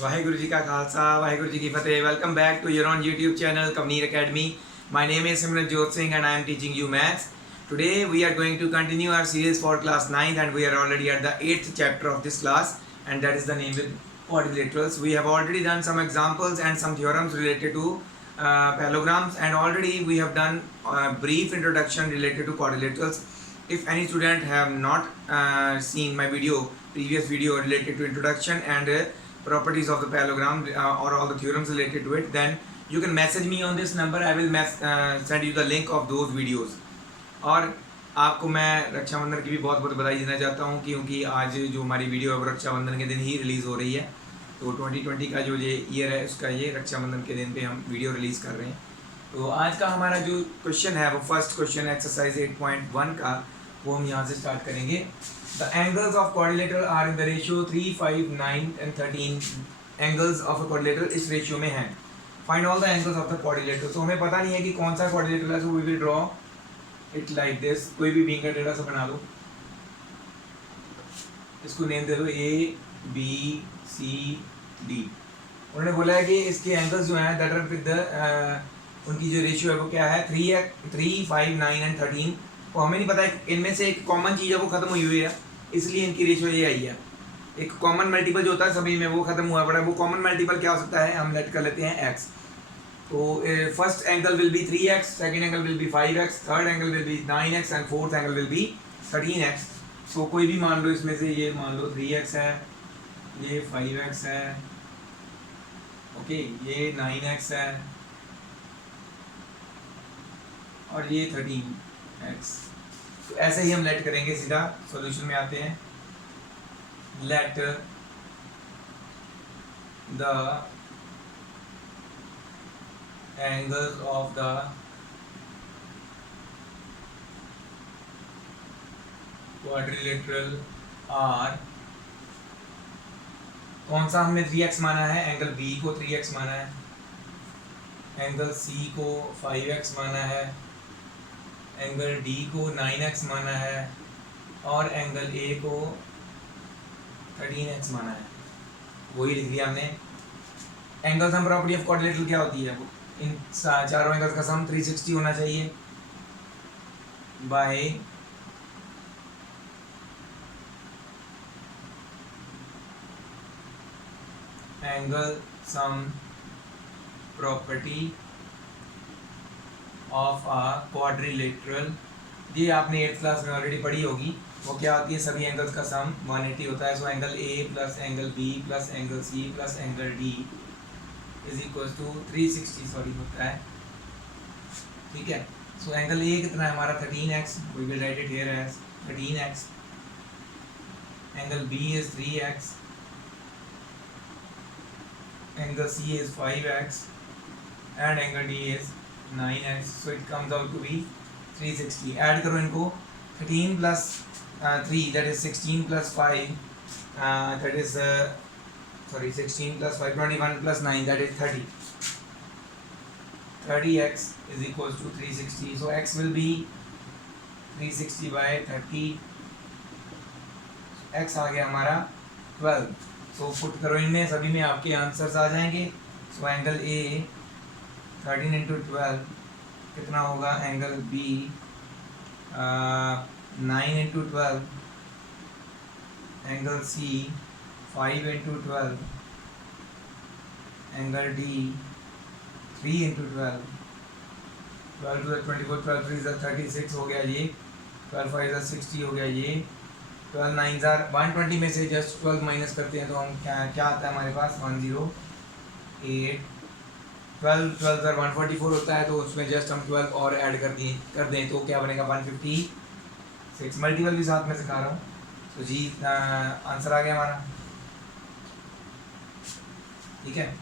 वाहेगुरु जी का खालसा वाहेगुरु जी की फतेह। Welcome back to your own YouTube channel Kavneer academy. My name is Simranjot Singh and I am teaching you maths. Today we are going to continue our series for class 9th and we are already at the 8th chapter of this class, and that is the name with quadrilaterals. We have already done some examples and some theorems related to parallelograms, and already we have done a brief introduction related to quadrilaterals. If any student have not seen my previous video related to introduction and properties of the parallelogram or all the theorems related to it, then you can message me on this number. I will send you the link of those videos. और आपको मैं रक्षाबंधन की भी बहुत बहुत बधाई देना चाहता हूँ, क्योंकि आज जो हमारी वीडियो है वो रक्षाबंधन के दिन ही रिलीज़ हो रही है। तो 2020 का जो ये ईयर है उसका ये रक्षाबंधन के दिन पे हम वीडियो रिलीज़ कर रहे हैं। तो आज का हमारा जो क्वेश्चन है वो फर्स्ट क्वेश्चन एक्सरसाइज 8.1 का, वो हम यहाँ से स्टार्ट करेंगे। The angles of quadrilateral are in the ratio 3, 5, 9 and 13 angles of a quadrilateral इस रेशियो में हैं। Find all the angles of the quadrilateral. तो हमें पता नहीं है कि कौन सा क्वाड्रिलेटरल है, so we will draw it like this. कोई भी बीइंग का टेढ़ा सा बना दो, इसको नेम दे दो ए बी सी डी। उन्होंने बोला है कि इसके एंगल्स जो हैं दैट आर विद द उनकी जो रेशियो है वो क्या है 3, 5, 9 एंड 13। वो हमें नहीं पता है, इनमें से एक कॉमन चीज़ है वो खत्म हुई हुई है, इसलिए इनकी रेशियो ये आई है। एक कॉमन मल्टीपल जो होता है सभी में वो खत्म हुआ पड़ा है। वो कॉमन मल्टीपल क्या हो सकता है, हम लेट कर लेते हैं x। तो first angle will be 3x, second angle will be 5x, third angle will be 9x and fourth angle will be 13x। सो कोई भी मान लो इसमें से, ये मान लो 3x है, ये 5x है, ओके, ये 9x है और ये 13x। तो ऐसे ही हम लेट करेंगे, सीधा सॉल्यूशन में आते हैं। Let the angles of the quadrilateral are, कौन सा हमने 3x माना है, एंगल B को 3x माना है, एंगल C को 5x माना है, एंगल D को 9x माना है और एंगल A को 13x माना है। वही लिख दिया हमने। Angle sum property of quadrilateral क्या होती है, इन चारों एंगल्स का सम 360 होना चाहिए bye angle sum property of a quadrilateral. ये आपने 8th क्लास में ऑलरेडी पढ़ी होगी। वो क्या होती है, सभी एंगल्स का सम 180 होता है। So angle A plus angle B plus angle C plus angle D is equal to 360 होता है, ठीक है। सो एंगल A कितना है हमारा 13x, we will write it here as 13x। Angle B is 3x, angle C is 5x and angle D is 9x. So it comes out to be 360. Add करो इनको, 13 plus 3 that is 16 plus 5 that is 16 plus 5 21 plus 9 that is 30. 30x is equals to 360. So x will be 360 by 30. x आ गया हमारा 12. So put करो इनमें, सभी में आपके answers आ जाएंगे। सो एंगल A 13 इंटू 12 कितना होगा, angle B 9 into 12, angle C 5 into 12, angle D 3 into 12, 12 two 24, 12 3 36 हो गया ये, 12 5 60 हो गया ये, 12 9 120 में से जस्ट 12 माइनस करते हैं तो हम क्या आता है हमारे पास 108। 12 144 होता है, तो उसमें जस्ट हम 12 और ऐड कर दें तो क्या बनेगा 156। मल्टीपल भी साथ में सिखा रहा हूँ। तो जी आंसर आ गया हमारा, ठीक है।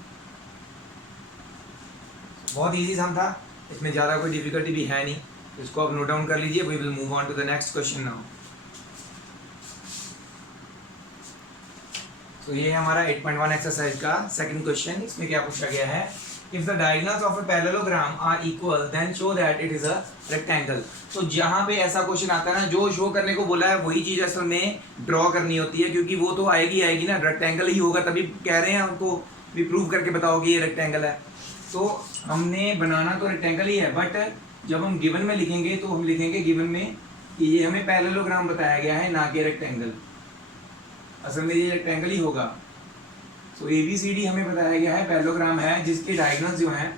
बहुत इजी सम था, इसमें ज़्यादा कोई डिफिकल्टी भी है नहीं, तो इसको आप नोट डाउन कर लीजिए। We will move on to the next question now. तो ये है हमारा 8.1 एक्सरसाइज का सेकंड क्वेश्चन। इसमें क्या पूछा गया है, If the diagonals of a parallelogram are equal, then show that it is a rectangle. तो जहाँ पे ऐसा क्वेश्चन आता है ना, जो शो करने को बोला है वही चीज असल में ड्रॉ करनी होती है, क्योंकि वो तो आएगी ना, रेक्टेंगल ही होगा, तभी कह रहे हैं हमको भी प्रूव करके बताओ कि ये रेक्टेंगल है। तो हमने बनाना तो रेक्टेंगल ही है, बट जब हम गिवन में लिखेंगे तो हम लिखेंगे गिवन में कि ये हमें पैरेललोग्राम बताया गया है, ना कि रेक्टेंगल। असल में ये रेक्टेंगल ही होगा। सो ABCD हमें बताया गया है पैरेललोग्राम है जिसके डायगोनल्स जो हैं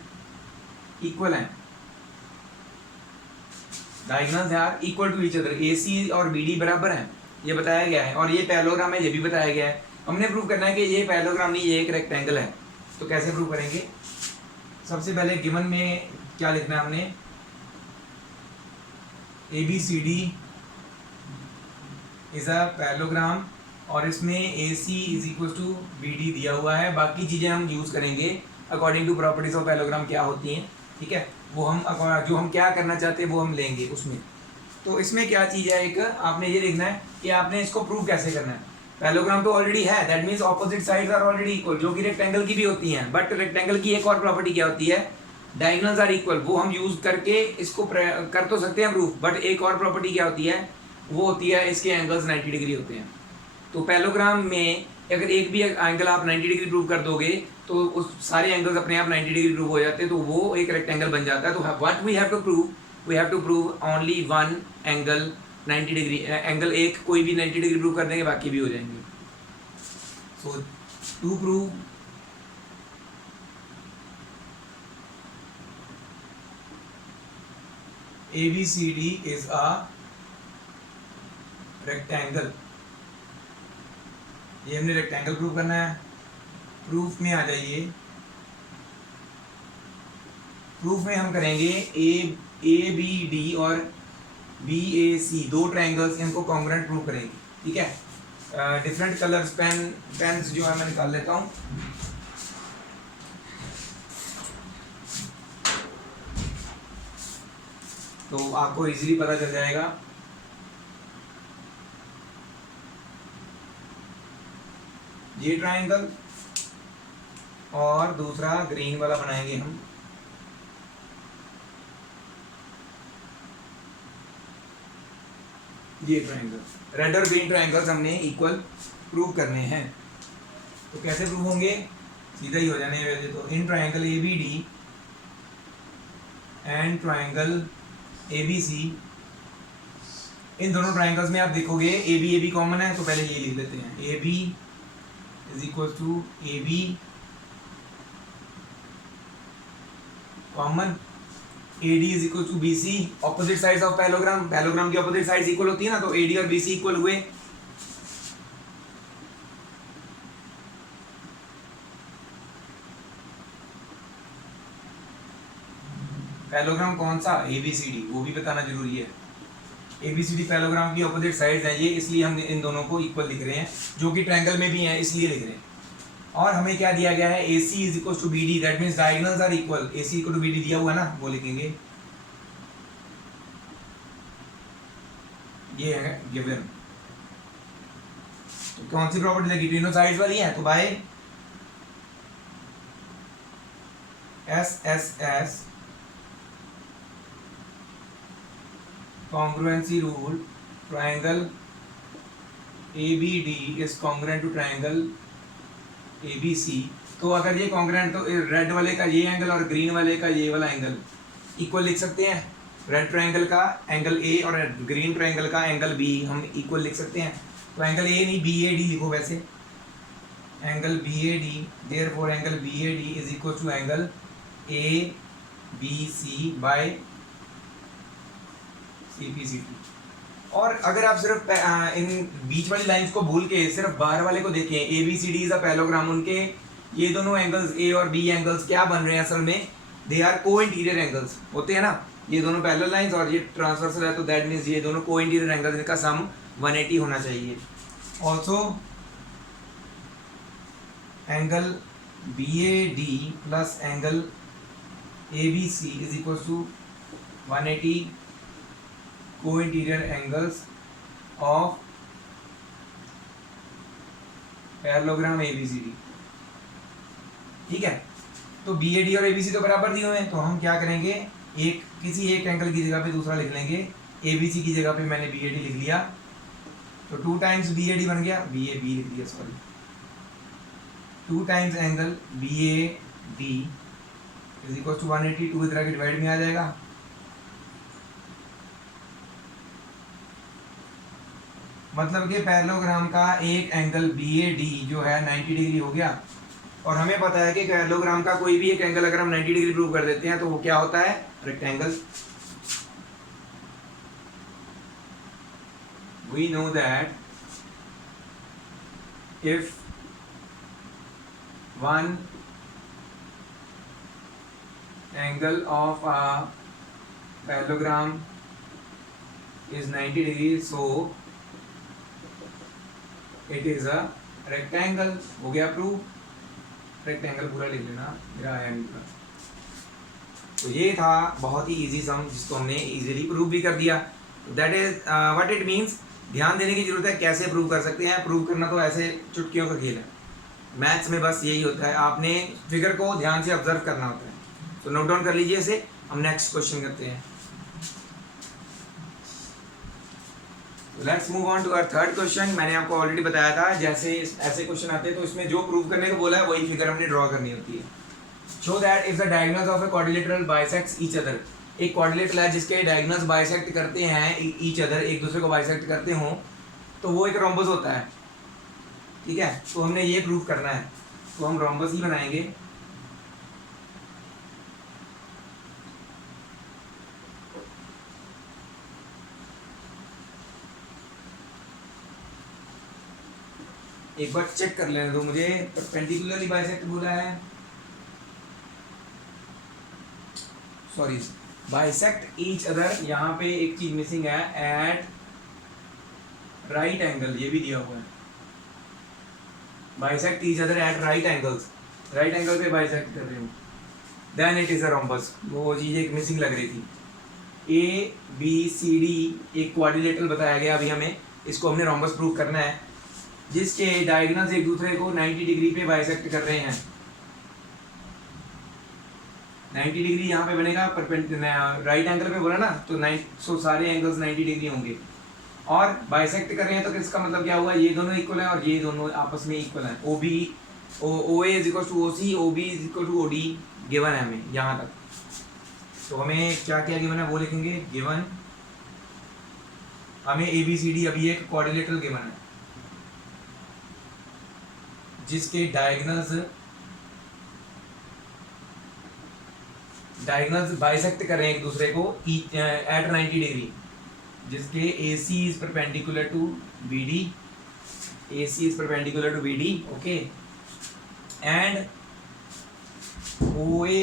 इक्वल हैं, diagonals are equal to each other, AC और BD बराबर हैं, ये बताया गया है। और ये पैरेललोग्राम है, ये भी बताया गया है। हमने प्रूव करना है कि ये पैरेललोग्राम नहीं, ये एक रेक्टेंगल है। तो कैसे प्रूव करेंगे? सबसे पहले गिवन में क्या लिखना है हमने, ABCD इज अ पैरेललोग्राम, और इसमें AC is equal to BD दिया हुआ है। बाकी चीज़ें हम यूज़ करेंगे according to properties of parallelogram क्या होती हैं, ठीक है, वो हम जो हम क्या करना चाहते हैं वो हम लेंगे उसमें। तो इसमें क्या चीज़ है, एक आपने ये लिखना है कि आपने इसको प्रूव कैसे करना है। पैरेललोग्राम तो ऑलरेडी है, that means opposite sides are already equal, जो कि रेक्टेंगल की भी होती हैं। बट रेक्टेंगल की एक और प्रॉपर्टी क्या होती है, डायगोनल्स आर इक्वल, वो हम यूज़ करके इसको कर तो सकते हैं प्रूफ, बट एक और प्रॉपर्टी क्या होती है, वो होती है इसके एंगल्स 90 डिग्री होते हैं। तो पैरेललोग्राम में अगर एक भी एंगल आप 90 डिग्री प्रूव कर दोगे तो उस सारे एंगल्स अपने आप 90 डिग्री प्रूव हो जाते हैं, तो वो एक रेक्टेंगल बन जाता है। तो what we have to prove only one angle 90 degree, angle एक कोई भी 90 डिग्री प्रूव कर देंगे, बाकी भी हो जाएंगे। So to prove ABCD is a rectangle, ये हमने रेक्टेंगल प्रूव करना है। प्रूफ में आ जाइए, प्रूफ में हम करेंगे ABD और BAC दो ट्रायंगल्स, इनको कॉन्ग्रुएंट प्रूव करेंगे, ठीक है। डिफरेंट कलर्स पेन्स जो है मैं निकाल लेता हूँ। तो आपको इजीली पता चल जाएगा। ये ट्रायंगल और दूसरा ग्रीन वाला बनाएंगे हम। ये ट्रायंगल, रेड और ग्रीन ट्रायंगल्स हमने इक्वल प्रूव करने हैं। तो कैसे प्रूव होंगे, सीधा ही हो जाने वैसे तो। In triangle ABD and triangle ABC, इन दोनों ट्रायंगल्स में आप देखोगे AB कॉमन है, तो पहले ये लिख लेते हैं, AB is equals to AB common, AD is equal to BC, opposite sides of parallelogram, parallelogram की ऑपोजिट साइड्स इक्वल होती है ना, तो AD और BC इक्वल हुए। पैरेललोग्राम कौन सा, ABCD, वो भी बताना जरूरी है। ABCD पैरेललोग्राम की ऑपोजिट साइड्स हैं ये, इसलिए हम इन दोनों को इक्वल लिख रहे हैं, जो कि ट्रायंगल में भी हैं इसलिए लिख रहे हैं। और हमें क्या दिया गया है, AC is equal to BD, that means diagonals are equal. AC equal to BD दिया हुआ ना, वो लिखेंगे, ये है गिवन। तो कौन सी प्रॉपर्टी लगी, तीनों साइड्स वाली है, तो bye SSS congruency rule, triangle ABD is congruent to triangle ABC। तो अगर ये कॉन्ग्रुएंट, तो रेड वाले का ये एंगल और ग्रीन वाले का ये वाला एंगल इक्वल लिख सकते हैं। रेड ट्रायंगल का एंगल A और ग्रीन ट्रायंगल का एंगल B हम इक्वल लिख सकते हैं। तो एंगल A नहीं BAD लिखो, वैसे angle BAD, therefore angle BAD is equal to angle ABC by CPCT। और अगर आप सिर्फ इन बीच वाली लाइंस को भूल के सिर्फ बाहर वाले को देखें, ABCD इज अ पैरेललोग्राम, उनके ये दोनों एंगल्स A और B एंगल्स क्या बन रहे हैं, असल में दे आर को इंटीरियर एंगल्स होते हैं ना, ये दोनों पैरेलल लाइंस और ये ट्रांसवर्सल है, तो दैट मीन्स ये दोनों को इंटीरियर एंगल्स, इनका सम 180 होना चाहिए। Also angle BAD plus angle ABC is equal to 180 co-interior angles of parallelogram ABCD, ठीक है। तो बी ए डी और ए बी सी तो बराबर दिए हुए हैं, तो हम क्या करेंगे, एक किसी एक एंगल की जगह पे दूसरा लिख लेंगे। ए बी सी की जगह पे मैंने बी ए डी लिख लिया, तो 2 टाइम्स बी ए डी बन गया, बी ए बी लिख दिया sorry, 2 times angle B A D is equal to 180, 2 इधर के डिवाइड में आ जाएगा, मतलब कि पैरेललोग्राम का एक एंगल बी ए डी जो है 90 डिग्री हो गया। और हमें पता है कि पैरेललोग्राम का कोई भी एक एंगल अगर हम 90 डिग्री प्रूव कर देते हैं तो वो क्या होता है, rectangle. We know that if one angle of a parallelogram is 90 degrees, so it is a rectangle। हो गया प्रूव, रेक्टेंगल पूरा लिख लेना, मेरा आया नहीं पूरा। तो ये था बहुत ही इजी सम जिसको हमने इजीली प्रूव भी कर दिया। That is what it means. ध्यान देने की जरूरत है कैसे प्रूव कर सकते हैं। प्रूव करना तो ऐसे चुटकियों का खेल है, मैथ्स में बस यही होता है, आपने फिगर को ध्यान से ऑब्जर्व करना होता है। तो नोट डाउन कर लीजिए इसे, हम नेक्स्ट क्वेश्चन करते हैं। Let's move on to our third question. मैंने आपको ऑलरेडी बताया था जैसे ऐसे क्वेश्चन आते हैं तो इसमें जो प्रूव करने को बोला है वही फिगर हमने ड्रॉ करनी होती है। Show that if the diagonals of a quadrilateral bisects each other. एक क्वाड्रिलेटरल है जिसके डायगोनल्स बाइसेक्ट करते हैं ईच अदर, एक दूसरे को बाइसेक्ट करते हों, तो वो एक रोम्बस होता है। ठीक है, तो हमने ये प्रूव करना है, तो हम रोम्बस ही बनाएंगे। एक बार चेक कर लेने दो मुझे, परपेंडिकुलरली बाइसेक्ट बोला है, सॉरी बाइसेक्ट ईच अदर। यहाँ पे एक चीज मिसिंग है, एट राइट एंगल, ये भी दिया हुआ है। Bisect each other at right angles, right angle पे बाइसेक्ट कर रहे हो, then it is a rhombus. वो चीज एक मिसिंग लग रही थी। ए बी सी डी एक क्वाड्रिलेटरल बताया गया अभी हमें, इसको हमने रोम्बस प्रूव करना है जिसके डायगोनल्स एक दूसरे को 90 डिग्री पे बाइसेक्ट कर रहे हैं। 90 डिग्री यहाँ पे बनेगा, राइट एंगल पे बोला ना, तो सारे एंगल्स 90 डिग्री होंगे। और बाइसेक्ट कर रहे हैं तो किसका मतलब क्या हुआ, ये दोनों इक्वल है और ये दोनों आपस में इक्वल है। O B O A is equal to O C, O B is equal to O D given है हमें यहाँ तक। तो हमें क्या क्या गिवन है वो लिखेंगे, गिवन हमें ए बी सी डी अभी एक क्वाड्रिलेटरल गिवन है जिसके डायगोनल्स बाइसेक्ट कर रहे हैं एक दूसरे को एट 90 डिग्री, जिसके AC is perpendicular to BD, AC is perpendicular to BD, okay, and OA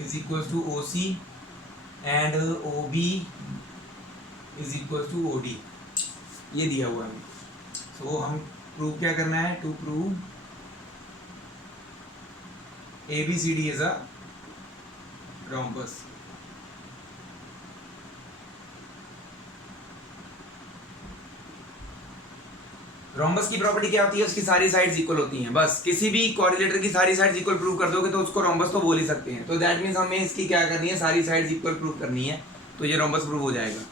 is equal to OC and OB is equal to OD। ये दिया हुआ है। तो हम प्रूव क्या करना है, to prove ABCD is a rhombus. Rhombus की प्रॉपर्टी क्या होती है, उसकी सारी साइड्स इक्वल होती हैं। बस किसी भी क्वाड्रिलेटर की सारी साइड्स इक्वल प्रूव कर दोगे तो उसको रोम्बस तो बोल ही सकते हैं। तो दैट मीन्स हमें इसकी क्या करनी है, सारी साइड्स इक्वल प्रूव करनी है, तो ये रोम्बस प्रूव हो जाएगा।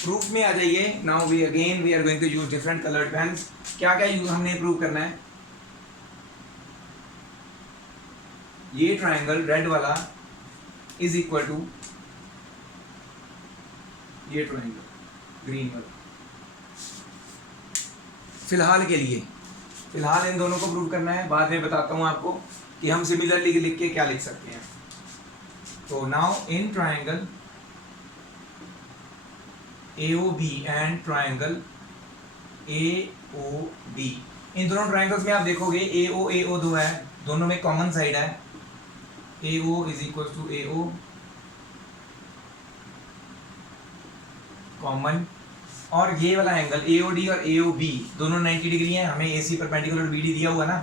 प्रूफ में आ जाइए। Now we are going to use different coloured pens. क्या क्या यूज हमने प्रूव करना है, ये ट्राइंगल रेड वाला इज इक्वल टू ये ट्राइंगल ग्रीन वाला। फिलहाल के लिए, फिलहाल इन दोनों को प्रूव करना है, बाद में बताता हूं आपको कि हम सिमिलरली लिख के क्या लिख सकते हैं। तो now in triangle AOB and triangle AOD, इन दोनों ट्राइंगल्स में आप देखोगे AO दो है, दोनों में कॉमन साइड है। AO is equal to AO common, और ये वाला एंगल AOD और AOB दोनों 90 डिग्री हैं। हमें AC परपेंडिकुलर BD दिया हुआ ना,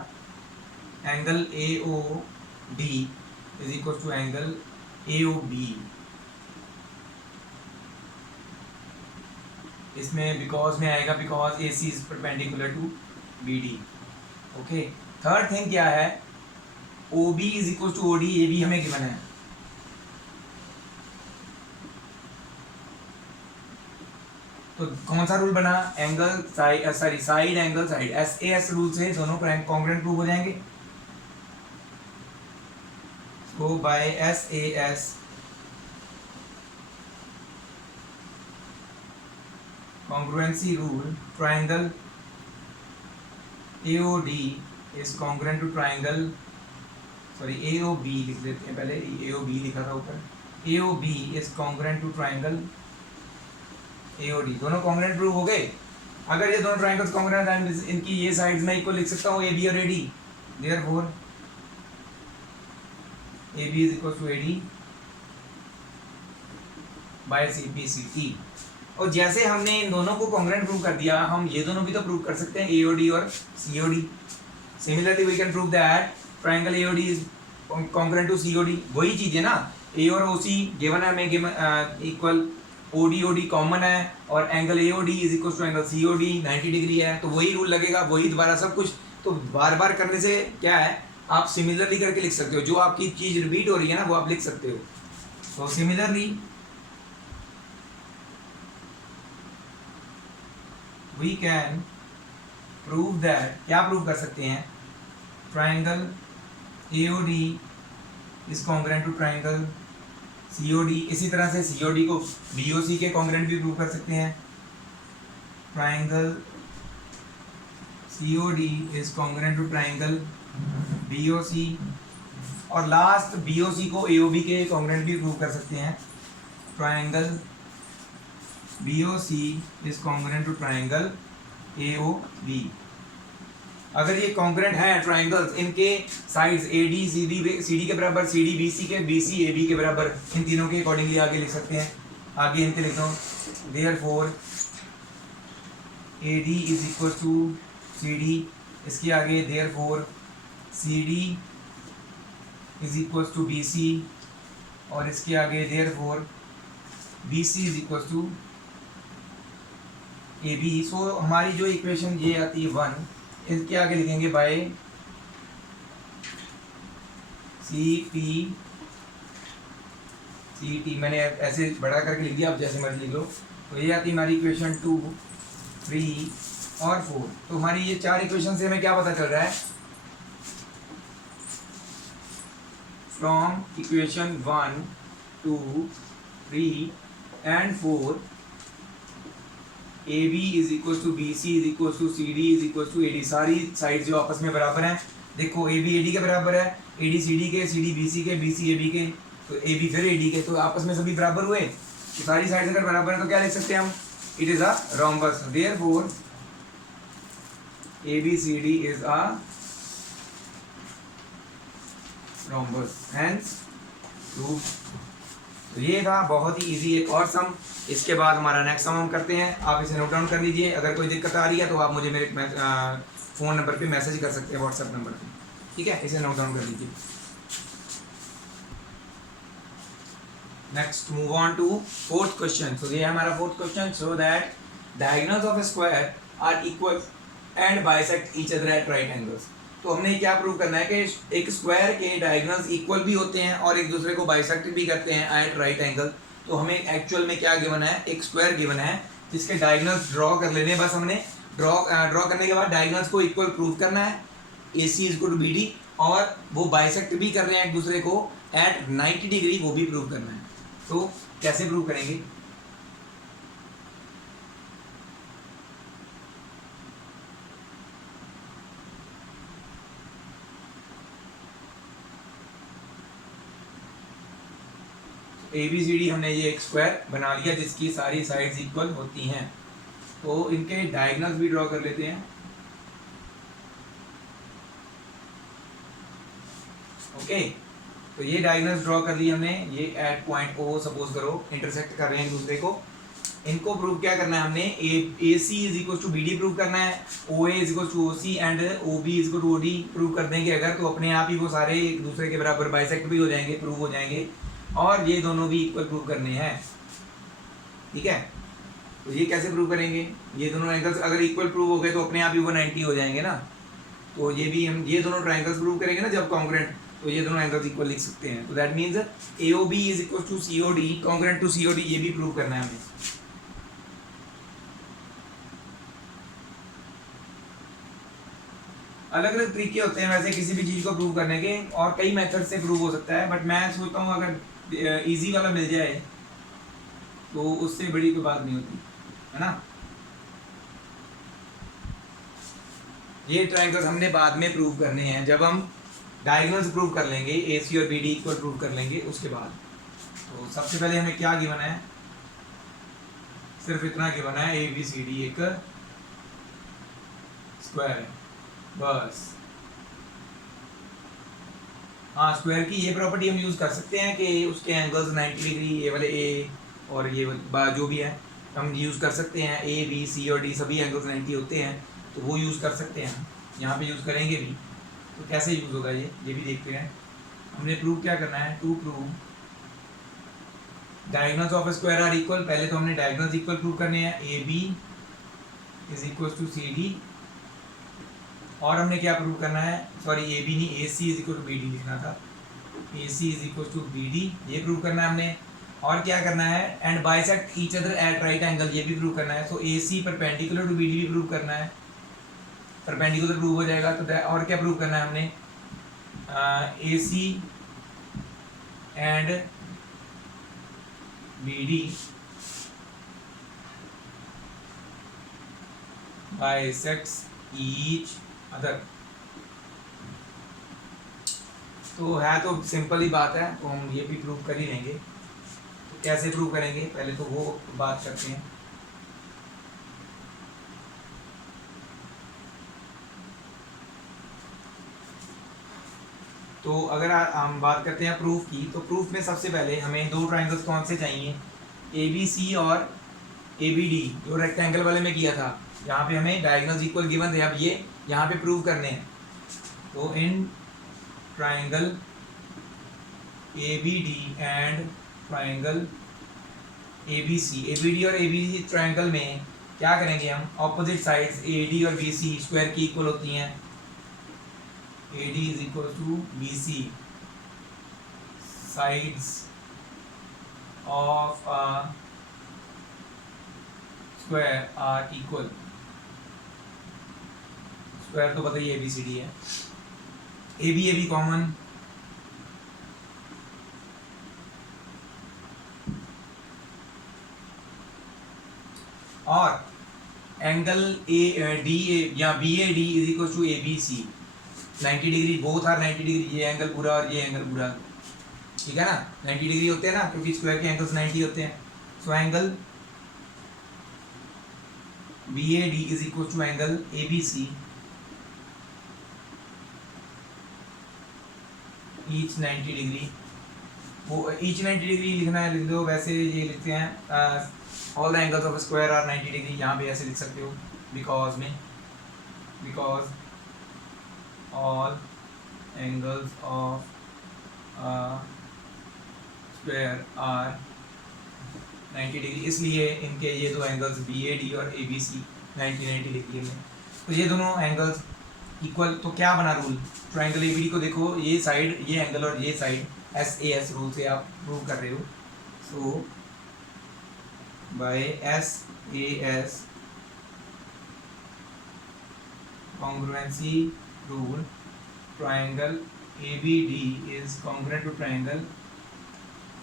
angle AOD is equal to angle AOB। इसमें बिकॉज में आएगा because A C is perpendicular to B D. Okay, third thing क्या है, O B is equal to O D, ये भी हमें गिवन है। तो कौन सा रूल बना, angle side, sorry side angle side, S A S rule से दोनों कॉन्ग्रुएंट प्रूव हो जाएंगे। तो by S A S congruency rule, triangle AOD is congruent to triangle, sorry AOB लिख देते हैं, पहले AOB लिखा था ऊपर, AOB is congruent to triangle AOD। दोनों congruent प्रूव हो गए। अगर ये दोनों ट्राइंगल्स congruent हैं, इनकी ये साइड्स में इक्वल लिख सकता हूँ AB और AD, therefore AB is equal to AD by CPCT। और जैसे हमने इन दोनों को कॉन्ग्रुएंट प्रूव कर दिया, हम ये दोनों भी तो प्रूव कर सकते हैं, AOD और COD। Similarly we can prove that triangle AOD is congruent to COD। वही चीज़ है ना, A और OC गिवन है हमें, गिवन इक्वल, OD कॉमन है और angle AOD is equal to angle COD 90 degree है, तो वही रूल लगेगा, वही दोबारा सब कुछ। तो बार बार करने से क्या है, आप सिमिलरली करके लिख सकते हो, जो आपकी चीज़ रिपीट हो रही है ना वो आप लिख सकते हो। तो similarly we can prove that, क्या प्रूव कर सकते हैं, triangle AOD is congruent to triangle COD। इसी तरह से COD को BOC के कॉन्ग्रुएंट भी प्रूव कर सकते हैं, triangle COD is congruent to triangle BOC। और लास्ट BOC को AOB के कॉन्ग्रुएंट भी प्रूव कर सकते हैं, triangle BOC is congruent to triangle AOB। अगर ये कॉन्ग्रुएंट है ट्राइंगल्स, इनके साइड्स AD CD के बराबर, CD BC के, BC AB के बराबर, इन तीनों के अकॉर्डिंगली आगे लिख सकते हैं। आगे इनके लिखता हूँ, therefore AD is equal to CD। इसके आगे therefore CD is equal to BC, और इसके आगे therefore BC is equal to AB। सो हमारी जो इक्वेशन ये आती है 1, इसके आगे लिखेंगे बाय CPCT। मैंने ऐसे बड़ा करके लिख दिया, आप जैसे मर्जी लिख लो। तो ये आती है हमारी इक्वेशन 2, 3 और 4। तो हमारी ये 4 इक्वेशन से हमें क्या पता चल रहा है, from equation 1, 2, 3 and 4 AB is equal to BC is equal to CD is equal to AD। सारी साइड जो आपस में बराबर हैं, देखो AB AD के बराबर है, AD CD के, CD BC के, BC AB के, तो AB फिर AD के, तो आपस में सभी बराबर हुए। तो सारी साइड अगर बराबर है तो क्या लिख सकते हैं हम, it is a rhombus, therefore ABCD is a rhombus, hence proof. तो ये था बहुत ही इजी एक और सम। इसके बाद हमारा नेक्स्ट सम हम करते हैं, आप इसे नोट डाउन कर लीजिए। अगर कोई दिक्कत आ रही है तो आप मुझे मेरे फ़ोन नंबर पे मैसेज कर सकते हैं, व्हाट्सएप नंबर पे, ठीक है, इसे नोट डाउन कर लीजिए। Next move on to fourth question. तो ये है हमारा fourth question, so that diagonals of a square are equal and bisect each other at right angles. तो हमने क्या प्रूव करना है कि एक स्क्वायर के डायगोनल्स इक्वल भी होते हैं और एक दूसरे को बाइसेक्ट भी करते हैं एट राइट एंगल। तो हमें एक्चुअल में क्या गिवन है, एक स्क्वायर गिवन है जिसके डायगोनल्स ड्रॉ कर लेने, बस हमने ड्रॉ करने के बाद डायगोनल्स को इक्वल प्रूव करना है, AC is equal to BD, और वो बाइसेक्ट भी कर रहे हैं एक दूसरे को एट 90 डिग्री, वो भी प्रूव करना है। तो कैसे प्रूव करेंगे, ABCD हमने ये एक स्क्वायर बना लिया जिसकी सारी साइड्स इक्वल होती हैं। तो इनके डायगोनल्स भी ड्रॉ कर लेते हैं। ओके, तो ये डायगोनल्स ड्रॉ कर लिए हमने, ये एट पॉइंट O सपोज करो इंटरसेक्ट कर रहे हैं एक दूसरे को। इनको प्रूव क्या करना है हमने, AC is equal to BD prove करना है, OA is equal to OC and OB is equal to OD prove कर देंगे अगर, तो अपने आप ही वो सारे एक दूसरे के बराबर बाइसेक्ट भी हो जाएंगे, प्रूव हो जाएंगे, और ये दोनों भी इक्वल प्रूव करने हैं, ठीक है। तो ये कैसे प्रूव करेंगे? ये दोनों एंगल्स अगर इक्वल प्रूव हो गए तो अपने आप ही 190 हो जाएंगे ना। तो ये भी हम ये दोनों ट्राइंगल्स प्रूव करेंगे ना जब कॉन्ग्रुएंट, तो ये दोनों एंगल्स इक्वल लिख सकते हैं। तो that means AOB is equal to COD congruent to COD, ये भी प्रूव करना है हमें। अलग अलग तरीके होते हैं वैसे किसी भी चीज़ को प्रूव करने के, और कई मेथड से प्रूव हो सकता है, बट मैं सोचता हूँ अगर इजी वाला मिल जाए तो उससे बड़ी कोई बात नहीं होती है ना। ये ट्रायंगल्स हमने बाद में प्रूव करने हैं, जब हम डायगोनल्स प्रूव कर लेंगे, AC और BD इक्वल प्रूव कर लेंगे उसके बाद। तो सबसे पहले हमें क्या गिवन है? सिर्फ इतना गिवन है ABCD एक स्क्वायर है बस। हाँ, स्क्वायर की ये प्रॉपर्टी हम यूज़ कर सकते हैं कि उसके एंगल्स 90 डिग्री, ये वाले A और ये जो भी है हम यूज़ कर सकते हैं। A B C और D सभी एंगल्स 90 होते हैं, तो वो यूज़ कर सकते हैं, यहाँ पे यूज़ करेंगे भी। तो कैसे यूज़ होगा ये भी देखते हैं। हमने प्रूव क्या करना है? To prove diagonals of square are equal. पहले तो हमने डायगोनल्स इक्वल प्रूव करने हैं, AB is equal to CD। और हमने क्या प्रूव करना है? सॉरी AB नहीं, AC is equal to BD लिखना था। AC is equal to BD ये प्रूव करना है हमने। और क्या करना है? And bisect each other at right angle, ये भी प्रूव करना है। So AC perpendicular to BD भी प्रूव करना है, परपेंडिकुलर प्रूव हो जाएगा। तो और क्या प्रूव करना है हमने? AC and BD bisects each other. तो है तो सिंपल ही बात है, तो हम ये भी प्रूव कर ही लेंगे। तो कैसे प्रूव करेंगे पहले तो वो बात करते हैं। तो अगर हम बात करते हैं प्रूफ की, तो प्रूफ में सबसे पहले हमें दो ट्राइंगल्स कौन से चाहिए? ABC और ABD, जो रेक्टेंगल वाले में किया था। यहाँ पे हमें डायगोनल्स इक्वल गिवन थे, अब ये यहाँ पे प्रूव करने हैं। तो in triangle ABD and triangle ABC, ABD और ABC ट्राइंगल में क्या करेंगे हम? ऑपोजिट साइड्स AD और BC स्क्वायर की इक्वल होती हैं। AD is equal to BC, sides of a square are equal। Square तो पता ही ABCD है। AB कॉमन, और एंगल DA या BAD is equal to ABC 90 degree, both are 90 degree. ये एंगल पूरा और ये एंगल पूरा, ठीक है ना, 90 डिग्री होते हैं ना, क्योंकि स्क्वायर के एंगल्स 90 होते हैं। So angle BAD is equal to angle ABC each 90 degree. वो ईच 90 डिग्री लिखना है लिख दो, वैसे ये लिखते हैं all the angles of square are 90 degree, यहाँ पे ऐसे लिख सकते हो बिकॉज में, because all angles of square are 90 degree, इसलिए इनके ये दो एंगल्स BAD और ABC 90 डिग्री में। तो ये दोनों एंगल्स इक्वल, तो क्या बना रूल? ट्राइंगल ABD को देखो, ये साइड ये एंगल और ये साइड SAS रूल से आप प्रूव कर रहे हो। सो bye SAS congruency rule, triangle ABD is congruent to triangle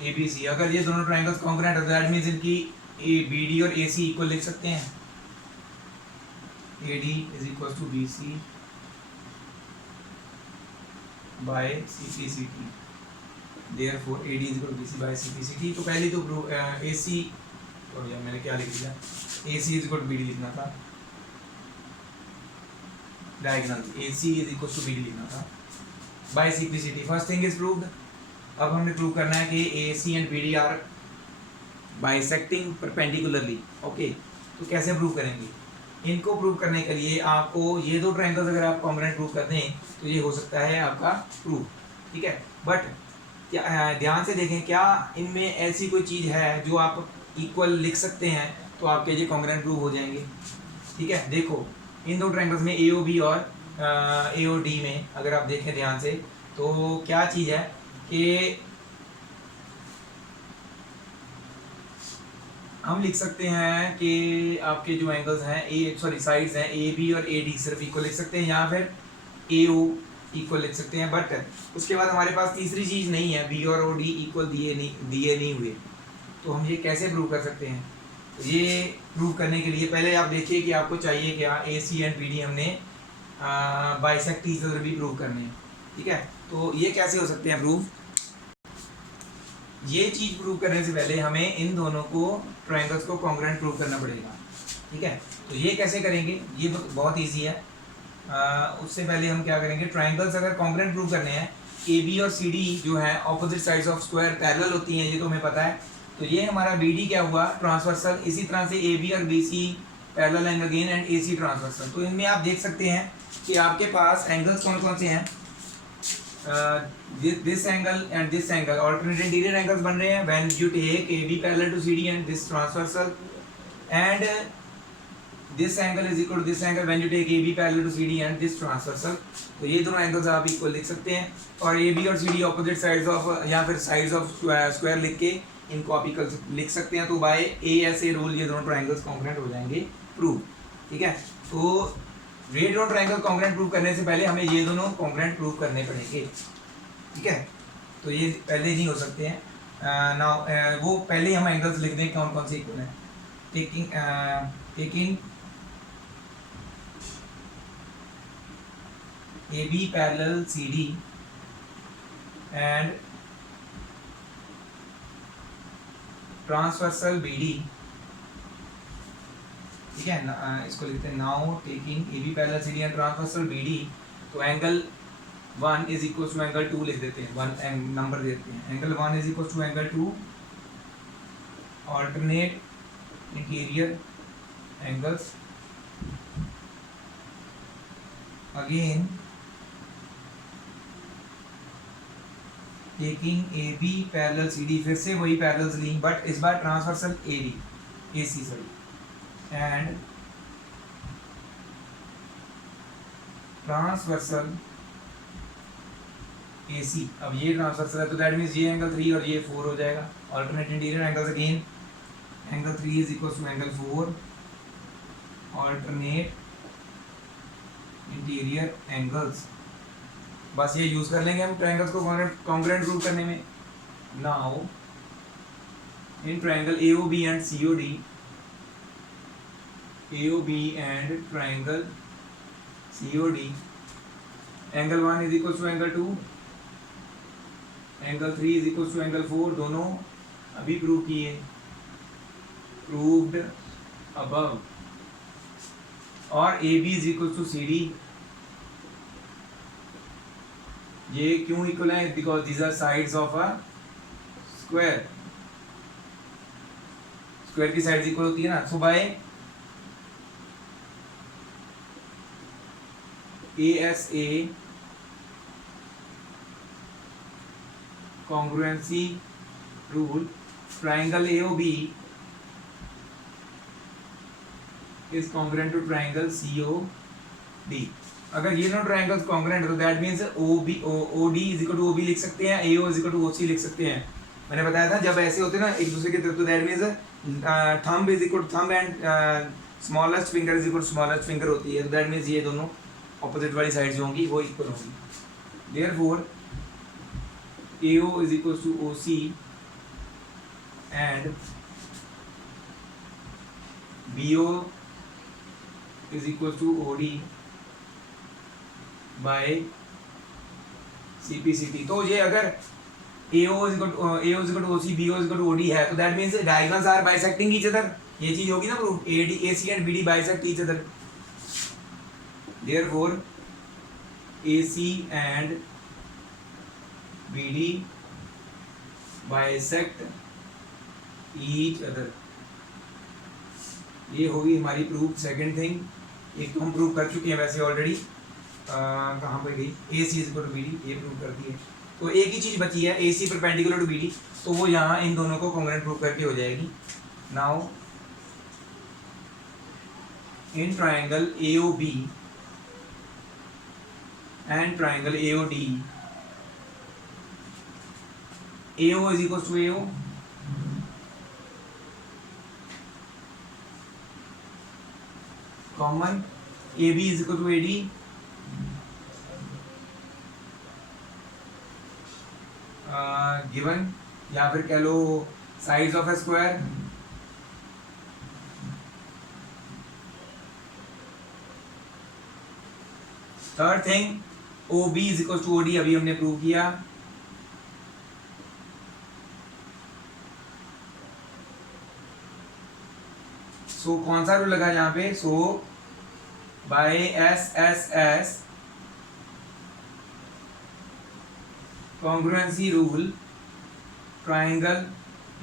ABC। अगर ये दोनों ट्राइंगल्स कॉन्ग्रुएंट है तो दैट मींस इनकी BD और AC इक्वल लिख सकते हैं। AD is equal to BC by CPCT, therefore AD is equal to BC by CPCT। तो पहली तो AC, और यार मैंने क्या लिख दिया, AC is equal to BD लिखना था, diagonal AC is equal to BD लिखना था by CPCT। First thing is proved. अब हमने प्रूव करना है कि AC and BD are bisecting perpendicularly. Okay, तो कैसे प्रूव करेंगे? इनको प्रूव करने के लिए आपको ये दो ट्रायंगल्स अगर आप कॉन्ग्रुएंट प्रूव करते हैं तो ये हो सकता है आपका प्रूफ, ठीक है। बट क्या ध्यान से देखें, क्या इनमें ऐसी कोई चीज़ है जो आप इक्वल लिख सकते हैं? तो आपके ये कॉन्ग्रेंट प्रूव हो जाएंगे। ठीक है, देखो इन दो ट्रायंगल्स में AOB और AOD में अगर आप देखें ध्यान से तो क्या चीज़ है कि हम लिख सकते हैं कि आपके जो एंगल्स हैं साइड्स हैं AB और AD सिर्फ इक्वल लिख सकते हैं, या फिर AO इक्वल लिख सकते हैं, बट उसके बाद हमारे पास तीसरी चीज़ नहीं है, B और OD इक्वल दिए नहीं हुए। तो हम ये कैसे प्रूव कर सकते हैं? ये प्रूव करने के लिए पहले आप देखिए कि आपको चाहिए क्या, AC एंड BD हमने बाइसेक्ट ईच अदर भी प्रूव करने हैं। ठीक है, तो ये कैसे हो सकते हैं प्रूव? ये चीज़ प्रूव करने से पहले हमें इन दोनों को ट्रायंगल्स को कॉन्ग्रुएंट प्रूव करना पड़ेगा। ठीक है, तो ये कैसे करेंगे? ये बहुत ईजी है। उससे पहले हम क्या करेंगे, ट्रायंगल्स अगर कॉन्ग्रुएंट प्रूव करने हैं, AB और CD जो है opposite sides of square parallel होती हैं, ये तो हमें पता है। तो ये हमारा BD क्या हुआ, ट्रांसवर्सल। इसी तरह से AB और BC parallel and again and AC transversal. तो इनमें आप देख सकते हैं कि आपके पास एंगल्स कौन कौन से हैं। this angle and this angle alternate interior angles बन रहे हैं when you take AB parallel to CD and this transversal, and this angle is equal to this angle when you take AB parallel to CD and this transversal। तो ये दोनों angles आप equal लिख सकते हैं, और AB और CD opposite sides of या फिर साइड्स ऑफ स्क्वायर लिख के इनको आप इक्वल लिख सकते हैं। तो बाय ASA रूल ये दोनों ट्रायंगल्स कॉन्ग्रुएंट हो जाएंगे प्रूव। ठीक है, तो ये दोनों ट्रायंगल कॉन्ग्रुएंट प्रूव करने से पहले हमें ये दोनों कॉन्ग्रुएंट प्रूव करने पड़ेंगे। ठीक है, तो ये पहले नहीं हो सकते हैं। नाउ वो पहले हम एंगल्स लिख दें कौन कौन से इक्वल हैं। Taking AB parallel CD and transversal BD। ठीक है, इसको लिखते हैं now taking AB parallel CD and transversal BD। तो angle 1 is equal to angle 2 लिख देते हैं, 1 नंबर देते हैं। Angle 1 is equal to angle 2 alternate interior angles. Again taking AB parallel CD, फिर से वही पैरेलल्स ली बट इस बार transversal AC sorry, and transversal AC। अब ये ट्रांसवर्सल है तो दैट मीन्स ये एंगल 3 और ये 4 हो जाएगा। Alternate interior angles again angle 3 is equal to angle 4 alternate interior angles. बस ये यूज कर लेंगे हम ट्रायंगल्स को कॉन्ग्रुएंट प्रूव करने में। Now in triangle AOB and COD, AOB and triangle COD, angle 1 is equal to angle 2, angle 3 is equal to angle 4, दोनों अभी प्रूव किए, प्रूव्ड अबव। और AB is equal to CD, ये क्यों equal है? Because these are sides of a square. Square की sides equal होती है ना। So by ASA congruency rule, triangle AOB is congruent to triangle COD। अगर ये दोनों ट्रायंगल्स कॉन्ग्रुएंट है तो that means OD is equal to OB लिख सकते हैं, AO is equal to OC लिख सकते हैं। मैंने बताया था जब ऐसे होते हैं ना एक दूसरे की तरफ, तो that means thumb is equal to thumb and smallest finger is equal to smallest finger होती है। तो दैट मींस ये दोनों ऑपोजिट वाली साइड्स जो होंगी वो इक्वल होंगी। Therefore AO is equal to OC and BO is equal to OD by CPCT। तो ये अगर AO is equal to OC, BO is equal to OD है तो that means diagonals are bisecting each other. ये चीज होगी ना proof, AC and BD bisect each other. Therefore AC and BD bisect each other. ये होगी हमारी proof. Second thing एक तो हम प्रूव कर चुके हैं वैसे ऑलरेडी, कहाँ पे गई, AC is equal to BD, ये प्रूव कर दी है। तो एक ही चीज़ बची है AC परपेंडिकुलर टू BD, तो वो यहाँ इन दोनों को कॉन्ग्रुएंट प्रूव करके हो जाएगी। Now in triangle AOB and triangle AOD. AO is equals to AO, common, AB is equal to AD, given, या फिर कह लो sides of a square, third thing OB is equal to OD, अभी हमने prove किया। सो कौन सा rule लगा यहाँ पे? सो bye SSS congruency rule, triangle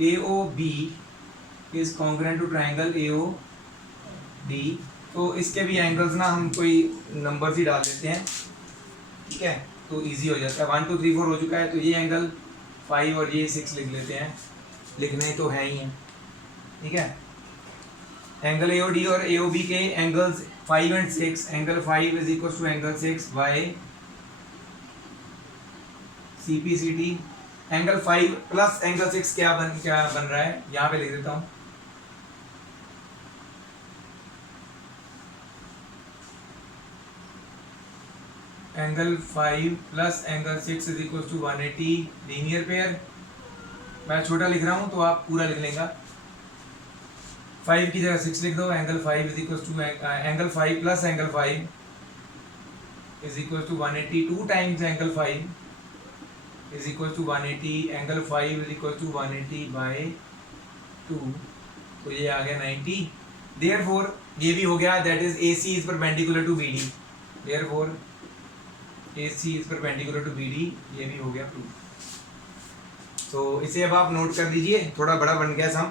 AOB is congruent to triangle AOD। तो इसके भी एंगल्स ना हम कोई नंबर ही डाल देते हैं, ठीक है, तो इजी हो जाता है। 1 2 3 4 हो चुका है, तो ये एंगल 5 और ये 6 लिख लेते हैं, लिखने तो है ही हैं, ठीक है। एंगल AOD और AOB के angles 5 and 6, angle 5 is equal to angle 6 by CPCT। Angle 5 plus angle 6 क्या बन रहा है, यहाँ पे लिख देता हूँ। Angle 5 plus angle 6 is equal to 180 linear pair. मैं छोटा लिख रहा हूँ तो आप पूरा लिख लेगा। 5 की जगह 6 लिख दो। Angle 5 is equal to angle 5 plus angle 5 is equal to 180, 2 times angle 5 is equal to 180, angle 5 is equal to 180 by 2, तो ये आ गया 90। Therefore ये भी हो गया, that is AC is perpendicular to BD, therefore AC is perpendicular to BD, ये भी हो गया प्रूफ। तो इसे अब आप नोट कर लीजिए, थोड़ा बड़ा बन गया सम।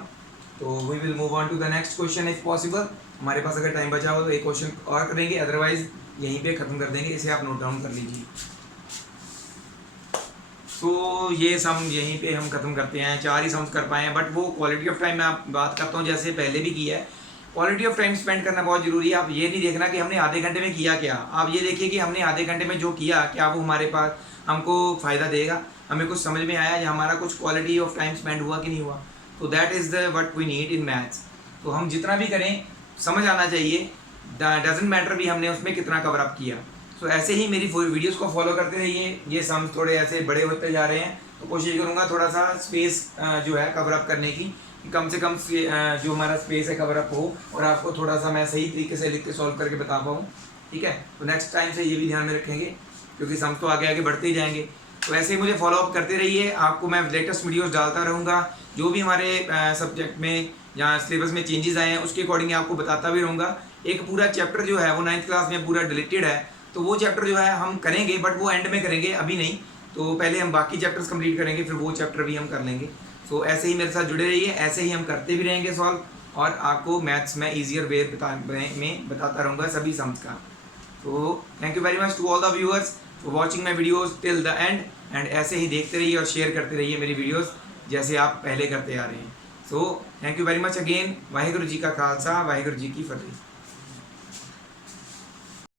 तो we will move on to the next question if possible। हमारे पास अगर टाइम बचा हो तो एक क्वेश्चन और करेंगे, अदरवाइज यहीं पे ख़त्म कर देंगे। इसे आप नोट डाउन कर लीजिए। तो ये सम यहीं पे हम ख़त्म करते हैं। 4 ही सम्स कर पाए हैं, बट वो क्वालिटी ऑफ टाइम में आप बात करता हूँ, जैसे पहले भी किया है। क्वालिटी ऑफ टाइम स्पेंड करना बहुत ज़रूरी है। आप ये नहीं देखना कि हमने आधे घंटे में किया क्या, आप ये देखिए कि हमने आधे घंटे में जो किया क्या वो हमारे पास हमको फ़ायदा देगा, हमें कुछ समझ में आया या हमारा कुछ क्वालिटी ऑफ टाइम स्पेंड हुआ कि नहीं हुआ। तो that is the what we need in maths. तो हम जितना भी करें समझ आना चाहिए, डजंट मैटर भी हमने उसमें कितना कवर अप किया। तो ऐसे ही मेरी वीडियोस को फॉलो करते रहिए। ये सम्स थोड़े ऐसे बड़े होते जा रहे हैं, तो कोशिश करूँगा थोड़ा सा स्पेस जो है कवर अप करने की, कि कम से कम जो हमारा स्पेस है कवर अप हो और आपको थोड़ा सा मैं सही तरीके से लिख के सॉल्व करके बता पाऊँ, ठीक है। तो नेक्स्ट टाइम से ये भी ध्यान में रखेंगे, क्योंकि सम्स तो आगे आगे बढ़ते ही जाएंगे। तो ऐसे ही मुझे फॉलो अप करते रहिए, आपको मैं लेटेस्ट वीडियोज़ डालता रहूँगा। जो भी हमारे सब्जेक्ट में या सिलेबस में चेंजेस आए हैं उसके अकॉर्डिंग आपको बताता भी रहूँगा। एक पूरा चैप्टर जो है वो 9th क्लास में पूरा डिलीटेड है, तो वो चैप्टर जो है हम करेंगे, बट वो एंड में करेंगे, अभी नहीं। तो पहले हम बाकी चैप्टर्स कंप्लीट करेंगे, फिर वो चैप्टर भी हम कर लेंगे। सो ऐसे ही मेरे साथ जुड़े रहिए, ऐसे ही हम करते भी रहेंगे सॉल्व, और आपको मैथ्स में ईजियर वे में बताता रहूँगा सभी सम्स का। तो thank you very much to all the viewers for watching my videos till the end, and ऐसे ही देखते रहिए और शेयर करते रहिए मेरी वीडियोज़ जैसे आप पहले करते आ रहे हैं। So thank you very much again. Waheguru ji का खालसा, वाहिगुरु जी की फतेह।